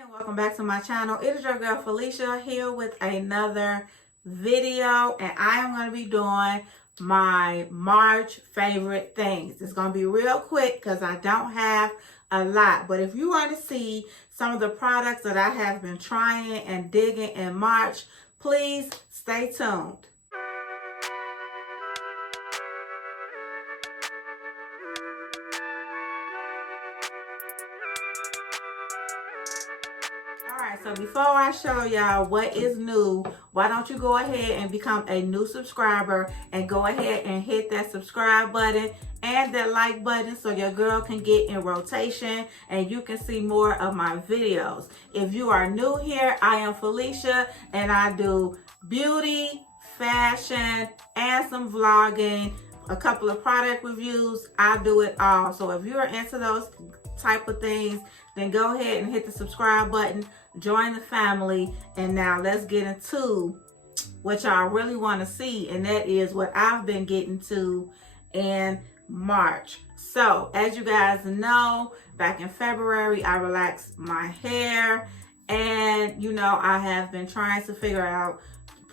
and welcome back to my channel. It is your girl Felicia here with another video, and I am going to be doing my March favorite things. It's going to be real quick because I don't have a lot, but if you want to see some of the products that I have been trying and digging in March, please stay tuned. Alright, so before I show y'all what is new, why don't you go ahead and become a new subscriber and go ahead and hit that subscribe button and that like button so your girl can get in rotation and you can see more of my videos. If you are new here, I am Felicia and I do beauty, fashion, and some vlogging, a couple of product reviews. I do it all. So if you're into those type of things, then go ahead and hit the subscribe button, join the family, and now let's get into what y'all really want to see, and that is what I've been getting to in March. So as you guys know, back in February I relaxed my hair, and you know, I have been trying to figure out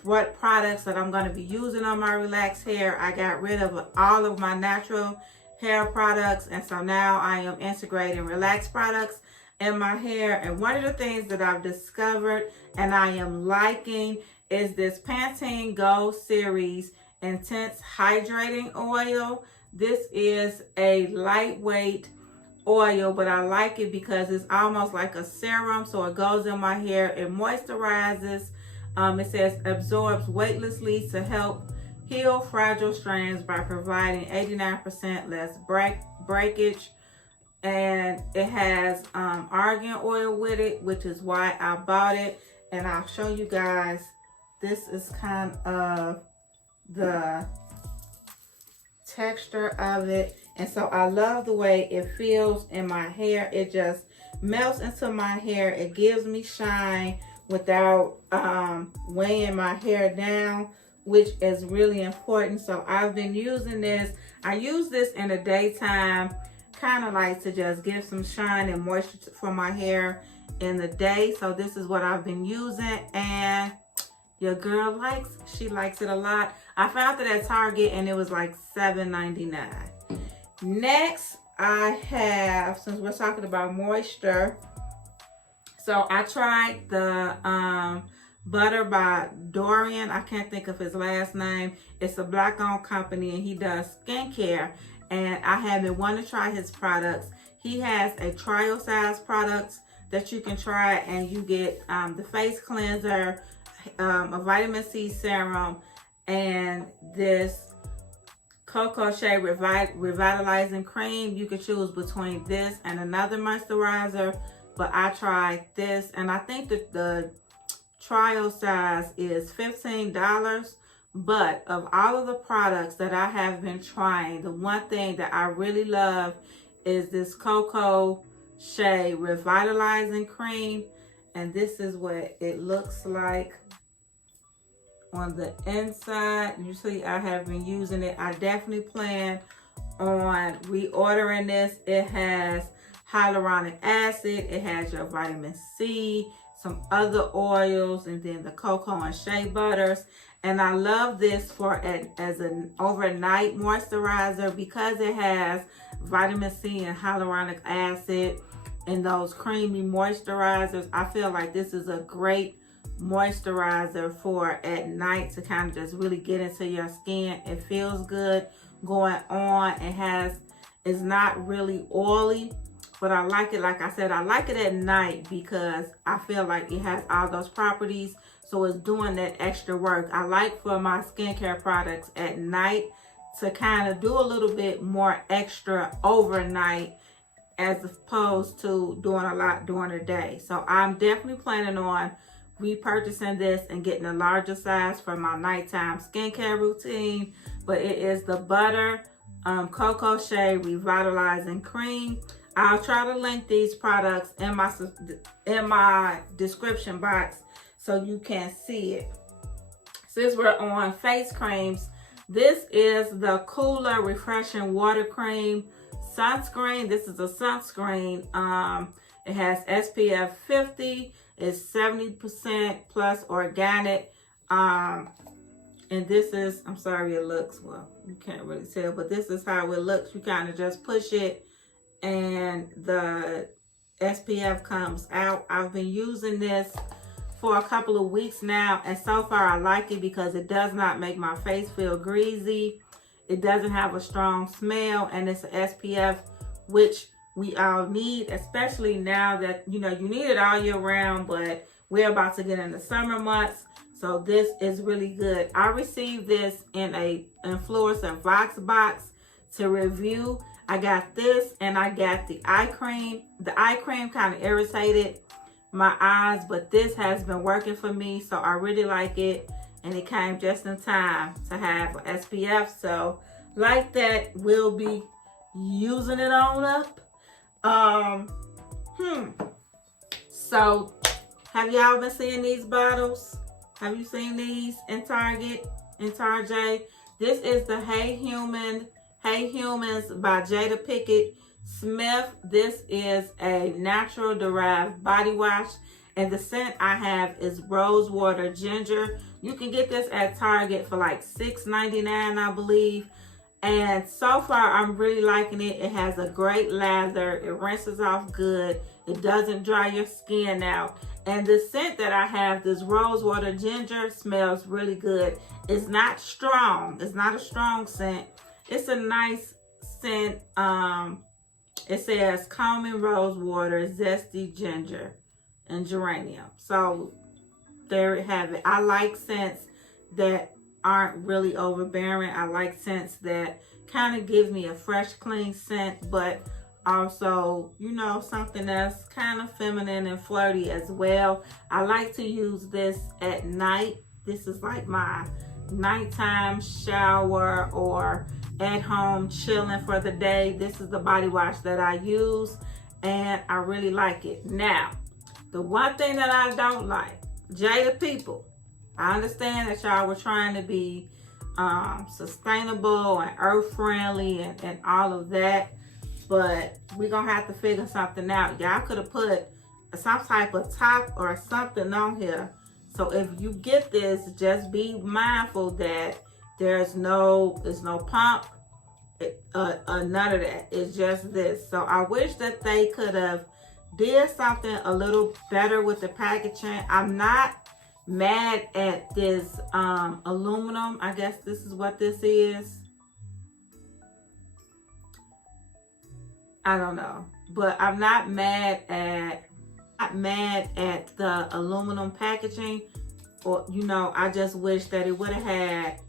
what products that I'm going to be using on my relaxed hair. I got rid of all of my natural hair products, and so now I am integrating relaxed products in my hair. And one of the things that I've discovered and I am liking is this Pantene Gold Series Intense Hydrating Oil. This is a lightweight oil, but I like it because it's almost like a serum, so it goes in my hair. It moisturizes. It says absorbs weightlessly to help heal fragile strands by providing 89% less breakage. And it has argan oil with it, which is why I bought it. And I'll show you guys. This is kind of the texture of it, and so I love the way it feels in my hair. It just melts into my hair. It gives me shine without weighing my hair down, which is really important. So I've been using this. I use this in the daytime, kind of like to just give some shine and moisture for my hair in the day. So this is what I've been using, and your girl she likes it a lot. I found it at Target and it was like $7.99. Next, I have, since we're talking about moisture, so I tried the Butter by Dorian. I can't think of his last name. It's a black-owned company and he does skincare, and I have been wanting to try his products. He has a trial size product that you can try, and you get the face cleanser, a vitamin C serum, and this Cocoa Shea Revitalizing Cream. You can choose between this and another moisturizer, but I tried this, and I think that the trial size is $15. But of all of the products that I have been trying, the one thing that I really love is this Cocoa Shea Revitalizing Cream, and this is what it looks like on the inside. You see, I have been using it. I definitely plan on reordering this. It has hyaluronic acid, it has your vitamin C, some other oils, and then the cocoa and shea butters. And I love this for as an overnight moisturizer because it has vitamin C and hyaluronic acid and those creamy moisturizers. I feel like this is a great moisturizer for at night to kind of just really get into your skin. It feels good going on. It's not really oily, but I like it. Like I said, I like it at night because I feel like it has all those properties, so it's doing that extra work. I like for my skincare products at night to kind of do a little bit more extra overnight as opposed to doing a lot during the day. So I'm definitely planning on repurchasing this and getting a larger size for my nighttime skincare routine. But it is the Butter Cocoa Shea Revitalizing Cream. I'll try to link these products in my description box so you can see it. Since we're on face creams, this is the Cooler Refreshing Water Cream Sunscreen. This is a sunscreen. It has SPF 50. It's 70% plus organic. And this is, I'm sorry it looks, well, you can't really tell, but this is how it looks. You kind of just push it and the SPF comes out. I've been using this for a couple of weeks now, and so far I like it because it does not make my face feel greasy. It doesn't have a strong smell, and it's an SPF, which we all need, especially now that, you know, you need it all year round, but we're about to get in the summer months. So this is really good. I received this in a Fluorescent Vox box to review. I got this and I got the eye cream. The eye cream kind of irritated my eyes, but this has been working for me. So I really like it. And it came just in time to have an SPF. So like that, we'll be using it on up. So have y'all been seeing these bottles? Have you seen these in Target, in Target? This is the Hey Humans by Jada Pinkett Smith. This is a natural derived body wash, and the scent I have is rose water ginger. You can get this at Target for like $6.99, I believe. And so far, I'm really liking it. It has a great lather. It rinses off good. It doesn't dry your skin out. And the scent that I have, this rose water ginger, smells really good. It's not strong. It's not a strong scent. It's a nice scent. It says calming rose water, zesty ginger, and geranium. So there you have it. I like scents that aren't really overbearing. I like scents that kind of give me a fresh, clean scent, but also, you know, something that's kind of feminine and flirty as well. I like to use this at night. This is like my nighttime shower or at home chilling for the day. This is the body wash that I use, and I really like it. Now, the one thing that I don't like, Jada people, I understand that y'all were trying to be sustainable and earth friendly and all of that, but we're gonna have to figure something out. Y'all could have put some type of top or something on here. So if you get this, just be mindful that there's no pump, none of that. It's just this. So I wish that they could have did something a little better with the packaging. I'm not mad at this aluminum. I guess this is what this is. I don't know, but I'm not mad at the aluminum packaging, or, you know, I just wish that it would have had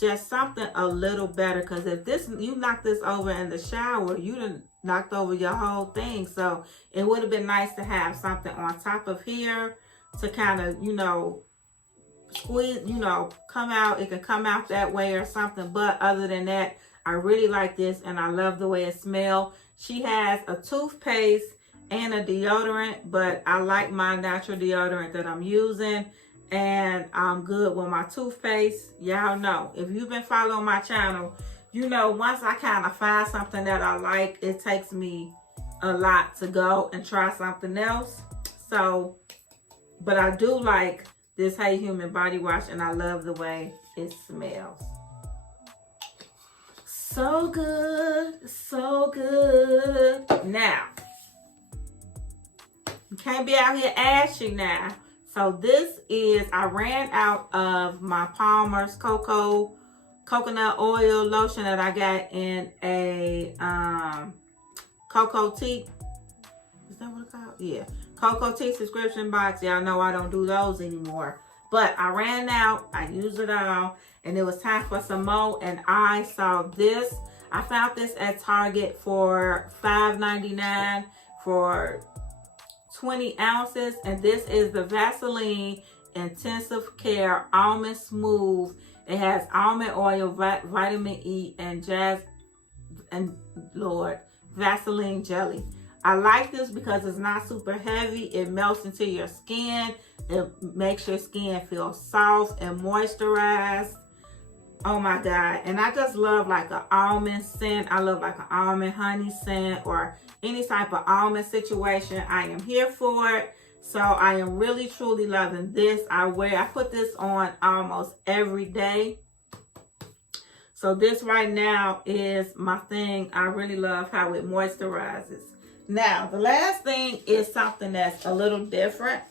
just something a little better, because if this, you knocked this over in the shower, you done knocked over your whole thing. So it would have been nice to have something on top of here to kind of, you know, squeeze, you know, come out. It can come out that way or something. But other than that, I really like this, and I love the way it smells. She has a toothpaste and a deodorant, but I like my natural deodorant that I'm using, and I'm good with my toothpaste. Y'all know, if you've been following my channel, you know, once I kind of find something that I like, it takes me a lot to go and try something else. So, but I do like this Hey Human body wash, and I love the way it smells. So good, so good. Now, you can't be out here ashy now. So this is, I ran out of my Palmer's coconut oil lotion that I got in a Cocoa Tea. Is that what it's called? Yeah. Cocoa Tea subscription box. Y'all know I don't do those anymore. But I ran out. I used it all. And it was time for some more. And I saw this. I found this at Target for $5.99 for 20 ounces. And this is the Vaseline Intensive Care Almond Smooth. It has almond oil, vitamin E, and Vaseline jelly. I like this because it's not super heavy. It melts into your skin. It makes your skin feel soft and moisturized. Oh my God. And I just love like an almond scent. I love like an almond honey scent or any type of almond situation. I am here for it. So I am really truly loving this. I put this on almost every day. So this right now is my thing. I really love how it moisturizes. Now, the last thing is something that's a little different.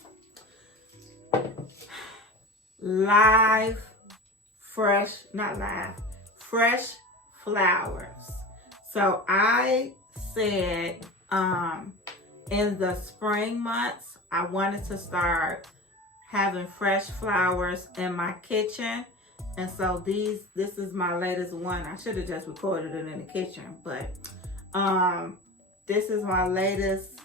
Fresh flowers. So I said in the spring months, I wanted to start having fresh flowers in my kitchen. And so this is my latest one. I should have just recorded it in the kitchen, but this is my latest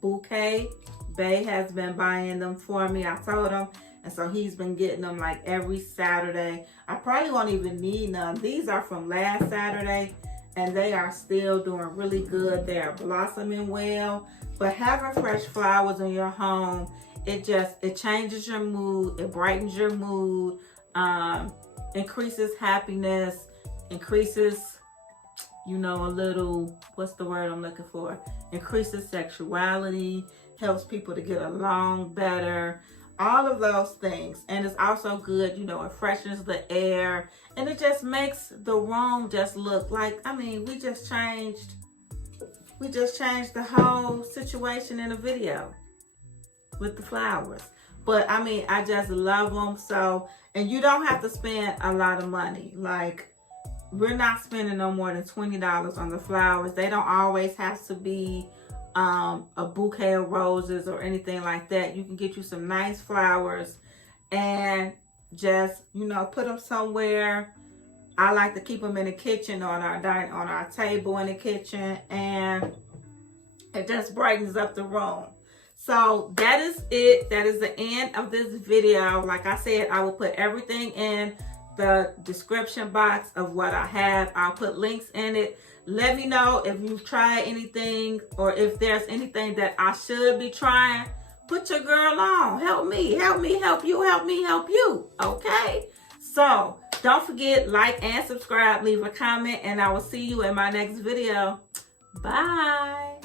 bouquet. Bay has been buying them for me. I told him, and so he's been getting them like every Saturday. I probably won't even need none. These are from last Saturday, and they are still doing really good. They are blossoming well. But having fresh flowers in your home, it changes your mood. It brightens your mood. Increases happiness, increases, a little, what's the word I'm looking for? Increases sexuality, helps people to get along better, all of those things. And it's also good, it freshens the air, and it just makes the room just look like, we just changed the whole situation in a video with the flowers. But I just love them. So, and you don't have to spend a lot of money. Like, we're not spending no more than $20 on the flowers. They don't always have to be a bouquet of roses or anything like that. You can get you some nice flowers and just, put them somewhere. I like to keep them in the kitchen, on our table in the kitchen, and it just brightens up the room. So that is it. That is the end of this video. Like I said, I will put everything in the description box of what I have. I'll put links in it. Let me know if you've tried anything or if there's anything that I should be trying. Put your girl on. Help me help you, help me help you. Okay? So don't forget, like and subscribe, leave a comment, and I will see you in my next video. Bye.